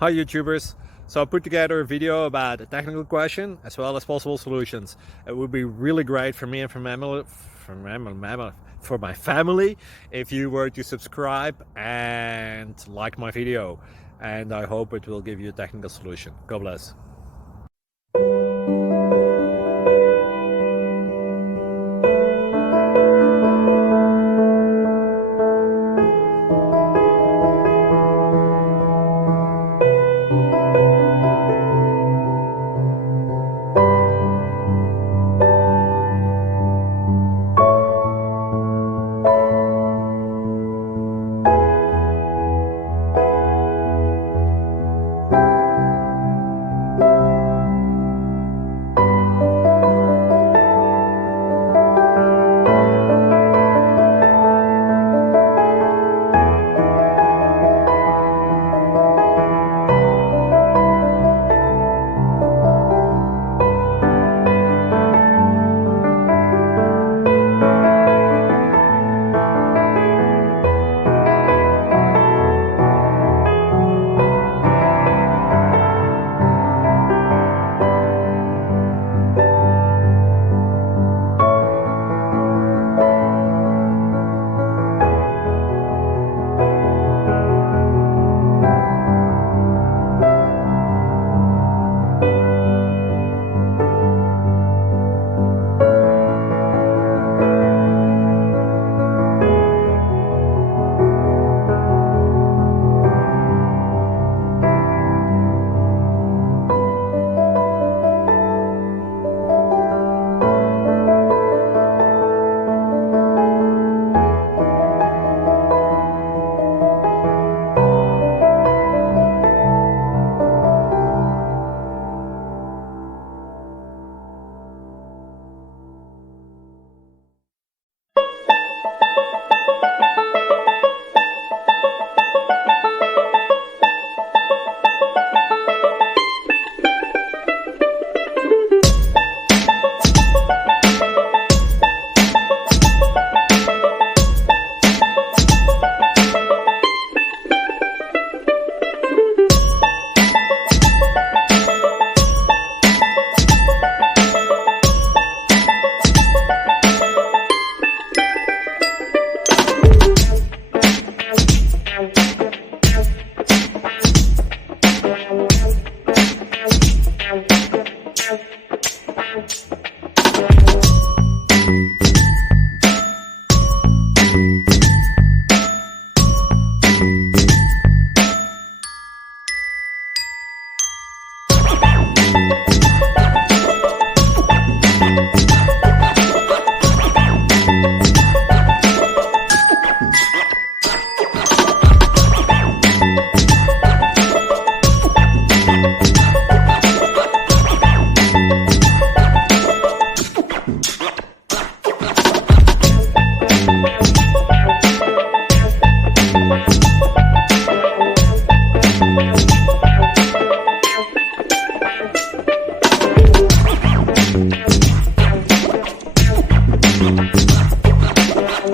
Hi YouTubers! So I put together a video about a technical question as well as possible solutions. It would be really great for me and for my family if you were to subscribe and like my video, and I hope it will give you a technical solution. God bless.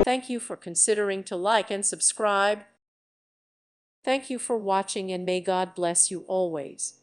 Thank you for considering to like and subscribe. Thank you for watching, and may God bless you always.